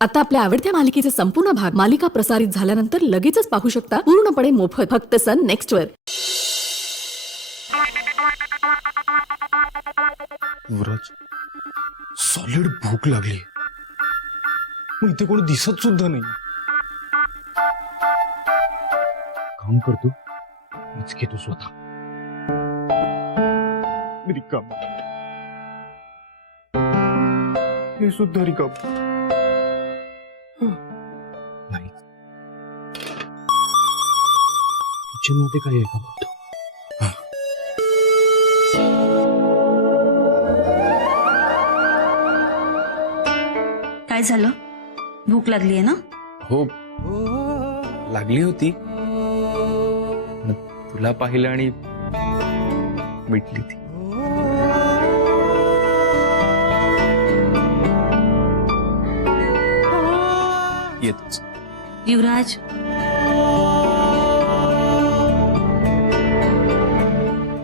आता आपल्या आवडत्या मालिकेचे संपूर्ण भाग मालिका प्रसारित झाल्यानंतर लगेचच पाहू शकता पूर्णपणे मोफत फक्त सन नेक्स्ट वर। युवराज सॉलिड भूक लागली, मग इथे कोणी दिसत सुद्धा नाही। काम करतो मीच घेतो स्वतः। रिकाम हे सुद्धा रिकाम नाही। किचन मध्ये काय आहे का बघतो। काय झालं? भूक लागली आहे ना? हो लागली होती, तुला पाहिलं आणि मिटली ती। येतोच। युवराज,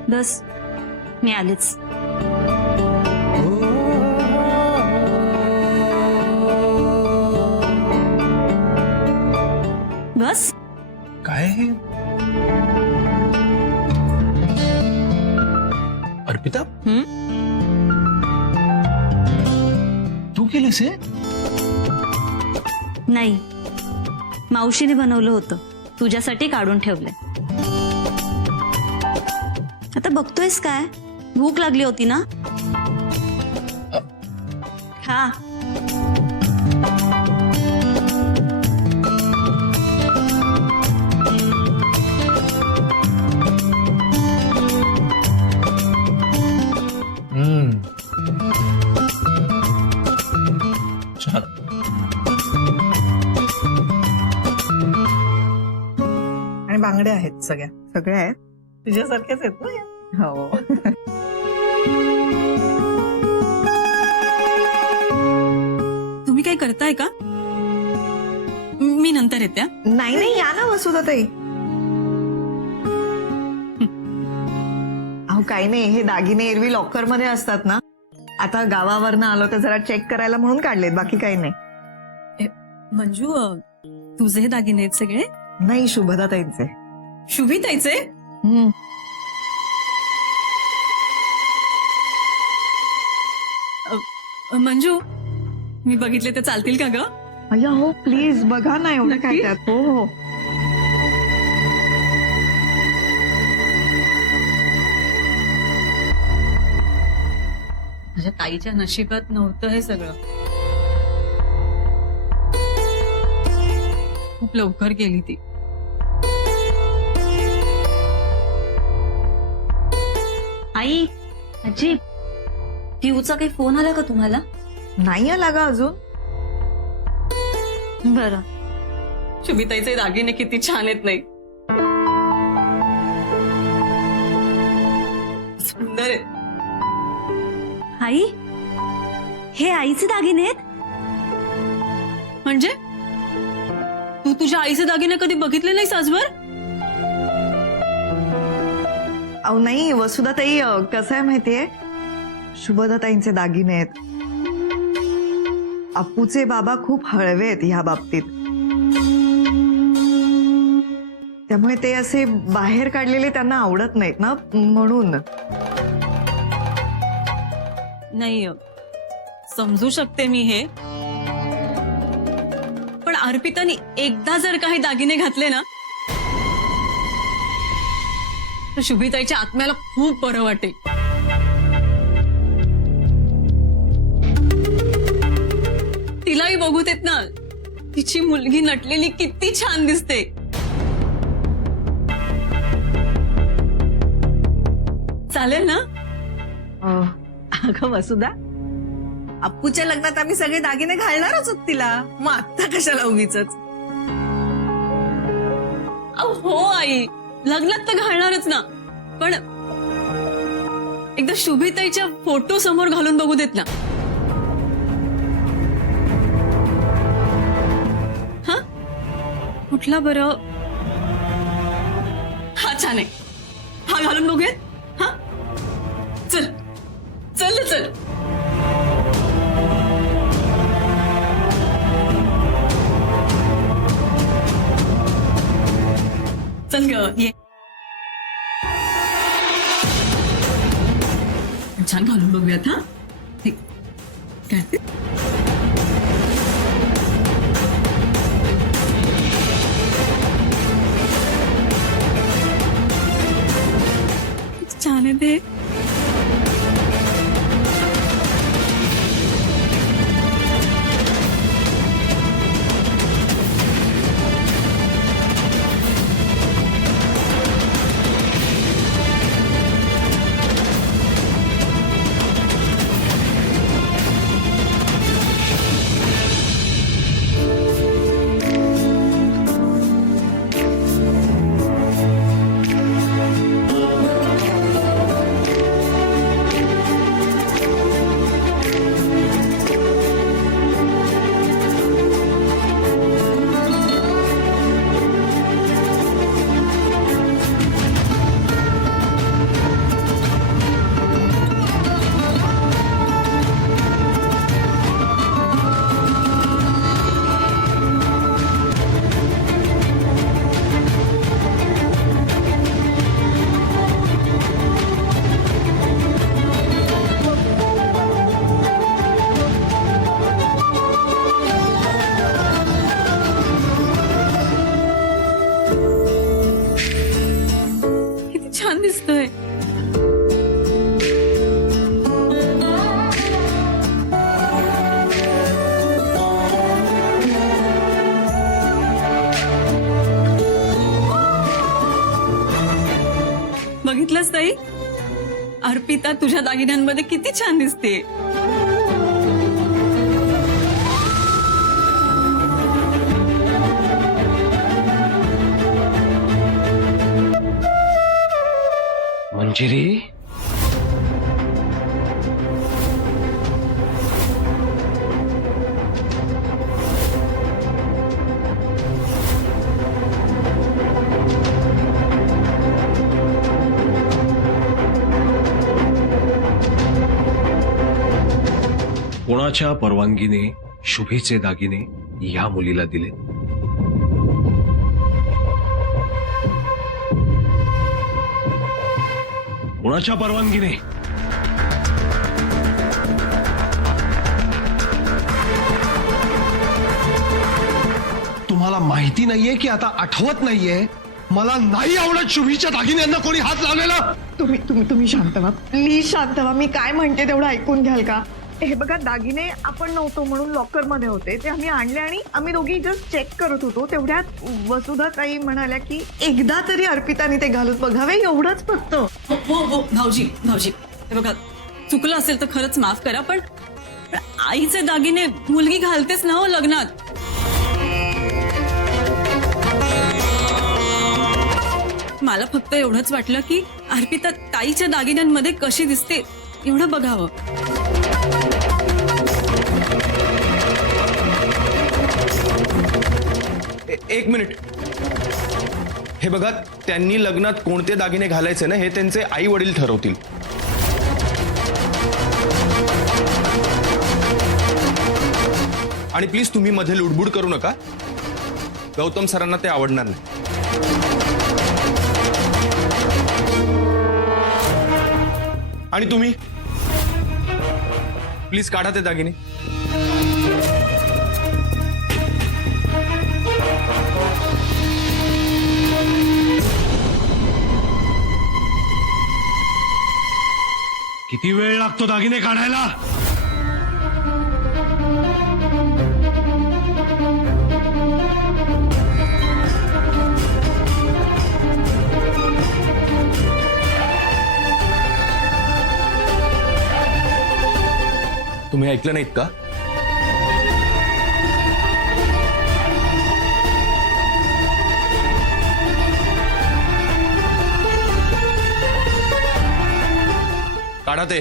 बस मी आलेच। बस काय आहे? अर्पिता तू केलंस हे? नाही, मावशीने बनवलं होतं, तुझ्यासाठी काढून ठेवलंय। आता बघतोयस काय? भूक लागली होती ना? खा। छान। आणि बांगड्या आहेत सगळ्या सगळ्या आहेत तुझ्यासारख्याच आहेत ना। हो तुम्ही काय करताय का? मी नंतर येते। नाही नाही या ना वसुधाताई। अहो काही नाही, हे दागिने एरवी लॉकर मध्ये असतात ना, आता गावावरनं आलो तर जरा चेक करायला म्हणून काढलेत, बाकी काही नाही। मंजू, तुझे हे दागिने आहेत सगळे? नाही, शुभदाताईंचे। शुभीताईचे? मंजू, मी बघितले ते चालतील का ग? अय्या हो प्लीज बघा ना, एवढं काय नक्की? त्यात। हो हो माझ्या ताईच्या नशिबात नव्हतं हे सगळं। खूप लवकर गेली ती। आई, आजी, पिऊचा काही फोन आला का तुम्हाला? नाही आला ग अजून। बरं। शुभीताईचे दागिने किती छान आहेत नाही? सुंदर आहेत। आई, हे आईचे दागिने आहेत? म्हणजे तू तुझ्या आईचे दागिने कधी बघितले नाहीस आजवर? अहो नाही वसुधाताई, कसं आहे माहितीये, शुभदाताईंचे दागिने आहेत। अप्पूचे बाबा खूप हळवे आहेत ह्या बाबतीत, त्यामुळे ते असे बाहेर काढलेले त्यांना आवडत नाहीत ना, म्हणून। नाही, समजू शकते मी हे, पण अर्पिताने एकदा जर काही दागिने घातले ना, तर शुभीताईच्या आत्म्याला खूप बरं वाटेल। तिलाही बघू देत ना, तिची मुलगी नटलेली किती छान दिसते। चालेल ना? अगं वसुधा, अप्पूच्या लग्नात आम्ही सगळे दागिने घालणारच होत तिला, मग आता कशाला उगीचच। हो आई, लग्नात तर घालणारच ना, पण एकदा शुभीताईच्या फोटो समोर घालून बघू देत ना। हा, कुठला बरं? हा छान आहे, हा घालून बघूयात। हा चल चल चल। चल ग ये छान घालून बघूयात हा हे, काय ते? किती छान आहे ते. किती छान दिसतोय. बघितलंस ताई, अर्पिता तुझ्या दागिन्यांमध्ये किती छान दिसते. मंजिरी कोणाच्या परवानगीने शुभेचे दागिने या मुलीला दिले? कोणाच्या परवानगीने? तुम्हाला माहिती नाहीये की आता आठवत नाहीये? मला नाही आवडत शुभीच्या दागिन्यांना कोणी हात लावलेला. तुम्ही शांत व्हा, प्लीज शांत व्हा. मी काय म्हणते तेवढं ऐकून घ्याल का? हे बघा, दागिने आपण नव्हतो म्हणून लॉकर मध्ये होते, ते आम्ही आणले आणि आम्ही दोघी जस्ट चेक करत होतो. तेवढ्यात वसुधा ताई म्हणाल्या की एकदा तरी अर्पिताने ते घालून बघावे, एवढंच फक्त. हो हो भाऊजी भाऊजी, हे बघा चुकलं असेल तर खरंच माफ करा, पण आईचे दागिने मुलगी घालतेच ना हो लग्नात. मला फक्त एवढंच वाटलं की अर्पिता ताईच्या दागिन्यांमध्ये कशी दिसते एवढं बघावं. एक मिनिट. हे बघा, त्यांनी लग्नात कोणते दागिने घालायचे ना हे त्यांचे आई वडील ठरवतील. आणि प्लीज तुम्ही मध्ये लुडबुड करू नका. गौतम सरांना ते आवडणार नाही. आणि तुम्ही प्लीज काढा ते दागिने. किती वेळ लागतो दागिने काढायला? तुम्ही ऐकलं नाहीत का? काढा ते.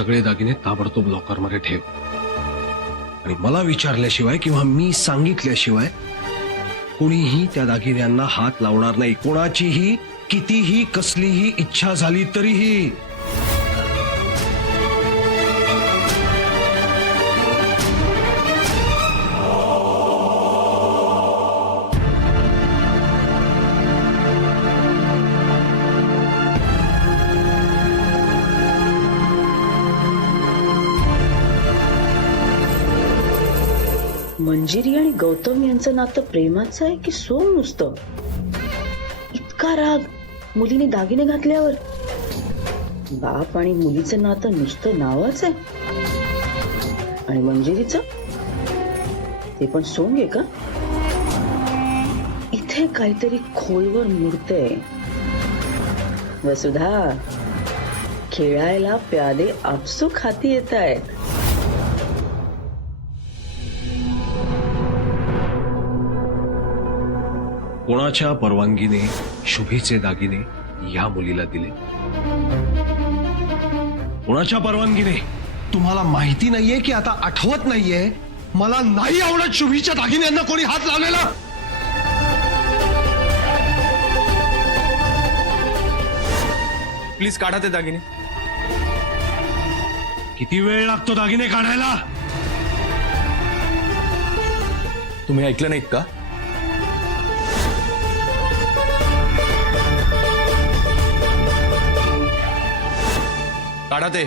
सगळे दागिने ताबडतोब लॉकरमध्ये ठेव आणि मला विचारल्याशिवाय किंवा मी सांगितल्याशिवाय कोणीही त्या दागिन्यांना हात लावणार नाही. कोणाचीही कितीही कसलीही इच्छा झाली तरीही. मंजिरी आणि गौतम यांचं नातं प्रेमाचं आहे की सोम नुसतं? इतका राग मुलीने दागिने घातल्यावर. बाप आणि मुलीचं नातं नुसतं नावाच आहे. आणि मंजिरीचं ते पण सोंग आहे का? इथे काहीतरी खोलवर मुडतंय. वसुधा, खेळायला प्यादे आपसूक हाती येत आहेत. कोणाच्या परवानगीने शुभेचे दागिने या मुलीला दिले? कोणाच्या परवानगीने? तुम्हाला माहिती नाहीये की आता आठवत नाहीये? मला नाही आवडत शुभीच्या दागिन्यांना कोणी हात लावलेला. प्लीज काढा ते दागिने. किती वेळ लागतो दागिने काढायला? तुम्ही ऐकलं नाहीत का? काढा ते.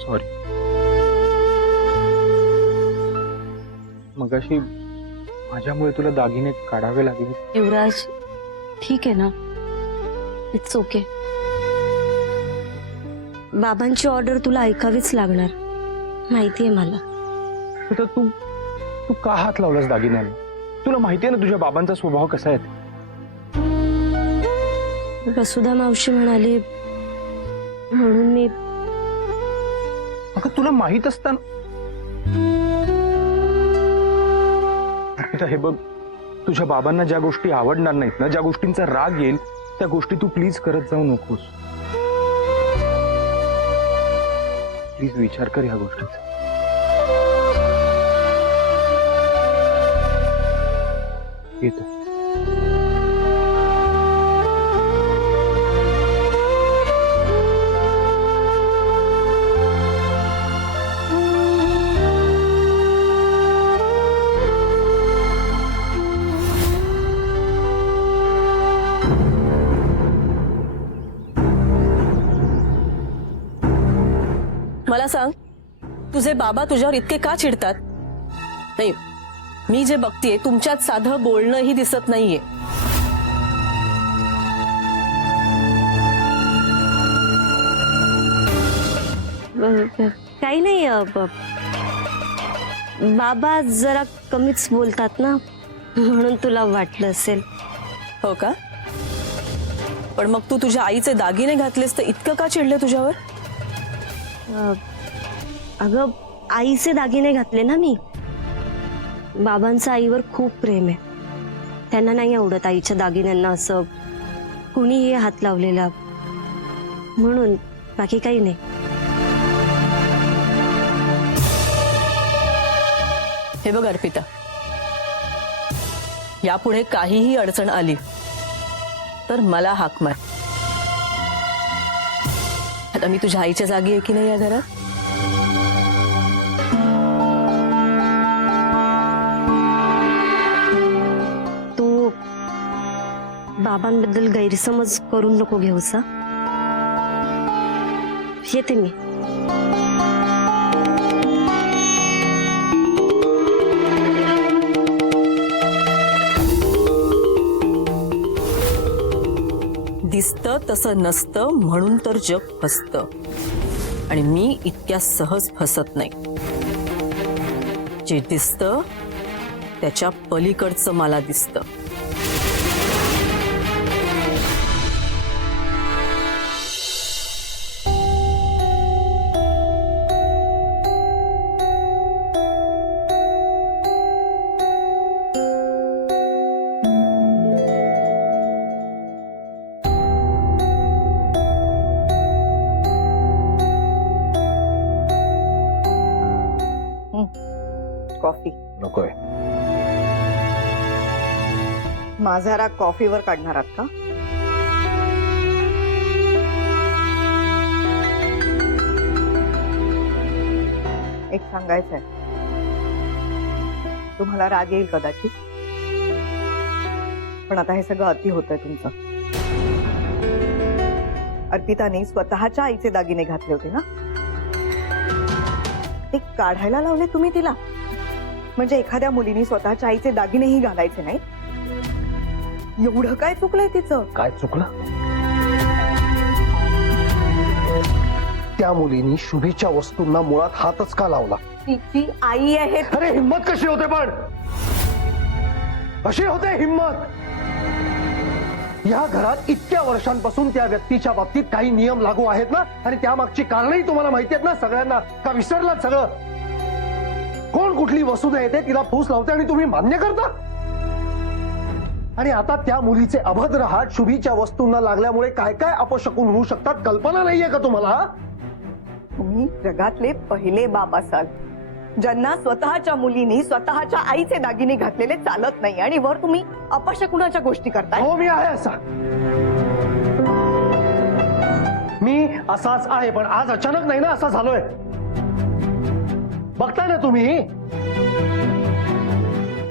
सॉरी. मगाशी माझ्यामुळे तुला दागिने काढावे लागले. युवराज, ठीक आहे ना, इट्स ओके. बाबांची ऑर्डर तुला ऐकावीच लागणार, माहितीये मला. तर तू तू का हात लावलास दागिन्यांना? तुला माहितीये ना तुझ्या बाबांचा स्वभाव कसा आहे. वसुधा मावशी म्हणाली म्हणून मी. अगं तुला माहित असताना. हे बघ, तुझ्या बाबांना ज्या गोष्टी आवडणार नाहीत ना, ज्या गोष्टींचा राग येईल, त्या गोष्टी तू प्लीज करत जाऊ नकोस. प्लीज विचार कर ह्या गोष्टीचा. येतो. मला सांग, तुझे बाबा तुझ्यावर इतके का चिडतात? नाही, मी जे बघतेय तुमच्यात साधं बोलणंही दिसत नाहीये. काही नाही, बाबा जरा कमीच बोलतात ना, म्हणून तुला वाटलं असेल. हो का? पण मग तू तुझ्या आईचे दागिने घातलेस तर इतकं का चिडले तुझ्यावर? अगं, आईचे दागिने घातले ना मी. बाबांचं आईवर खूप प्रेम आहे. त्यांना नाही आवडत आईच्या दागिन्यांना असं कुणीही हात लावलेला, म्हणून. बाकी काही नाही. हे बघ अर्पिता, यापुढे काहीही अडचण आली तर मला हाक मार. आता मी तुझ्या आईच्या जागी आहे की नाही या घरात? तू बाबांबद्दल गैरसमज करून नको घेऊसा. येते मी. दिसतं तसं नसतं म्हणून तर जग फसतं. आणि मी इतक्या सहज फसत नाही. जे दिसतं त्याच्या पलीकडचं मला दिसतं. कॉफी नकोय. माझा राग कॉफीवर काढणार आहात का? एक सांगायचंय, तुम्हाला राग येईल कदाचित, पण आता हे सगळं अति होतंय तुमचं. अर्पिताने स्वतःच्या आईचे दागिने घातले होते ना, ते काढायला लावले तुम्ही तिला. म्हणजे एखाद्या मुलीने स्वतःच्या आईचे दागिनेही घालायचे नाही. एवढं काय चुकलंय तिचं? काय चुकलं? त्या मुलीनी शुभीच्या वस्तूंना मुळात हातच का लावला? तिची आई आहे. अरे हिम्मत कशी होते पण? कशी होते हिम्मत? या घरात इतक्या वर्षांपासून त्या व्यक्तीच्या बाबतीत काही नियम लागू आहेत ना, आणि त्यामागची कारणही तुम्हाला माहिती आहेत ना सगळ्यांना. का विसरलात सगळं? कोण कुठली वसुधा येते तिला फूस लावते आणि तुम्ही मान्य करता? आणि आता त्या मुलीचे अभद्र हात शुभीच्या वस्तूंना लागल्यामुळे काय काय अपशकुन होऊ शकतात कल्पना नाहीये का तुम्हाला? तुम्ही जगातले पहिले बाप असाल ज्यांना स्वतःच्या मुलीनी स्वतःच्या आईचे दागिने घातलेले चालत नाही, आणि वर तुम्ही अपशकुनाच्या गोष्टी करताय. हो, मी आहे असा. मी असाच आहे, पण आज अचानक नाही ना असा झालोय. बघताय ना तुम्ही.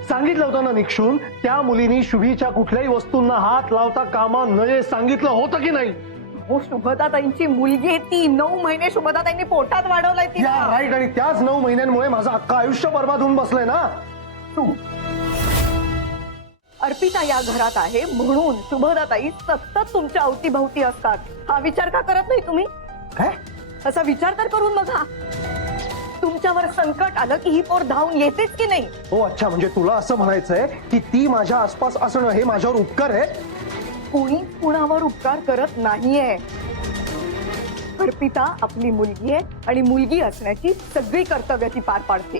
सांगितलं होतं ना निक्षून, त्या मुलीनी शुभीच्या कुठल्याही वस्तूंना हात लावता कामा नये सांगितलं होतं की नाही? हो, शुभदाताईंची मुलगी आहे ती. 9 महिने शुभदाताईंनी पोटात वाढवलाय तिला. राईट. आणि त्याच 9 महिन्यांमुळे माझं अख्खं आयुष्य बर्बाद होऊन बसलंय ना. अर्पिता या घरात आहे म्हणून शुभदाताई सतत तुमच्या अवतीभवती असतात. हा विचार का करत नाही तुम्ही? काय? असा विचार तर करून बघा. तुमच्यावर संकट आलं की ही पोर धावून येतेच की नाही? हो, अच्छा. म्हणजे तुला असं म्हणायचंय की ती माझ्या आसपास असणं हे माझ्यावर उपकार आहे? कोणी कुणावर उपकार करत नाहीये. अर्पिता आपली मुलगी आहे आणि मुलगी असण्याची सगळी कर्तव्य ती पार पाडते.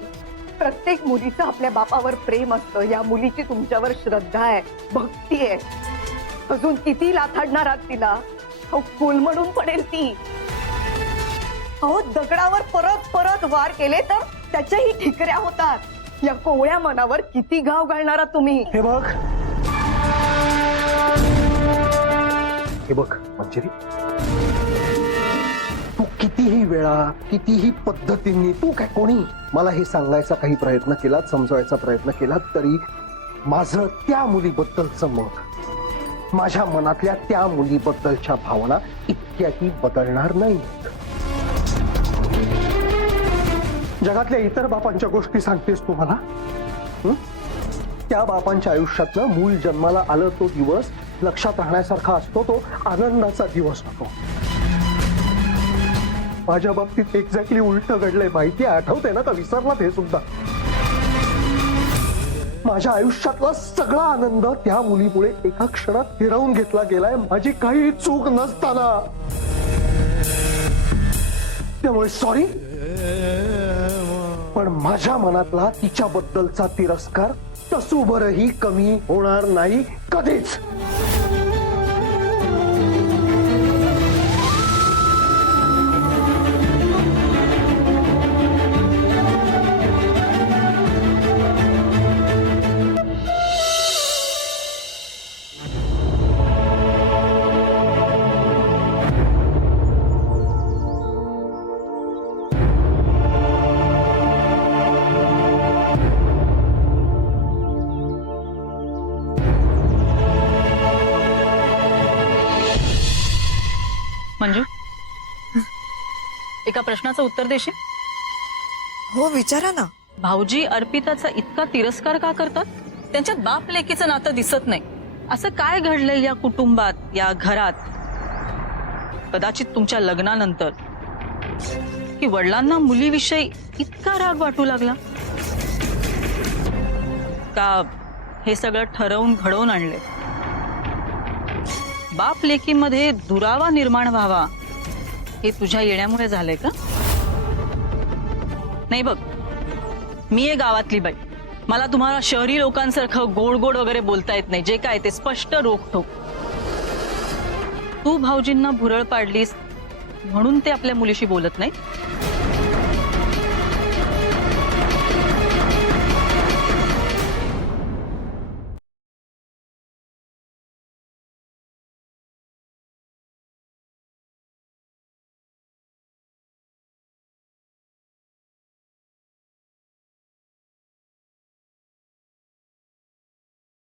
प्रत्येक मुलीचं आपल्या बापावर प्रेम असतं. या मुलीची तुमच्यावर श्रद्धा आहे, भक्ती आहे. अजून किती लाथाडणार आहात तिला? फुल म्हणून पडेल ती. अहो, दगडावर परत परत वार केले तर त्याच्याही ठिकऱ्या होतात. या कोवळ्या मनावर किती घाव घालणार आहात तुम्ही? हे बघ, हे बघ मंजिरी, तू कितीही वेळा कितीही पद्धतींनी तू काय कोणी मला हे सांगायचा काही प्रयत्न केला, समजवायचा प्रयत्न केला, तरी माझं त्या मुलीबद्दलचं मत, माझ्या मनातल्या त्या मुलीबद्दलच्या भावना इतक्याही बदलणार नाहीत. जगातल्या इतर बापांच्या गोष्टी सांगतेस तू मला? त्या बापांच्या आयुष्यातनं मूल जन्माला आलं तो दिवस लक्षात राहण्यासारखा असतो. तो आनंदाचा दिवस होतो. माझ्या बाबतीत एक्झॅक्टली उलट घडलंय. माहिती आठवते ना का? विसरलात हे सुद्धा? माझ्या आयुष्यातला सगळा आनंद त्या मुलीमुळे एका क्षणात हिरावून घेतला गेलाय, माझी काही चूक नसताना. त्यामुळे सॉरी, पण माझ्या मनातला तिच्याबद्दलचा तिरस्कार तसूभरही कमी होणार नाही कधीच. मंजू, एका प्रश्नाचं उत्तर देशील? हो, विचारा ना. भाऊजी अर्पिताचा इतका तिरस्कार का करतात? त्यांच्यात बाप लेकीचं नातं दिसत नाही. असं काय घडलंय या कुटुंबात, या घरात, कदाचित तुमच्या लग्नानंतर की वडिलांना मुलीविषयी इतका राग वाटू लागला का हे सगळं ठरवून घडवून आणले? बाप लेकीमध्ये दुरावा निर्माण व्हावा हे तुझ्या येण्यामुळे झालंय का? नाही बघ, मी आहे गावातली बाई, मला तुम्हाला शहरी लोकांसारखं गोड गोड वगैरे बोलता येत नाही. जे काय ते स्पष्ट रोखठोक. तू भाऊजींना भुरळ पाडलीस म्हणून ते आपल्या मुलीशी बोलत नाही.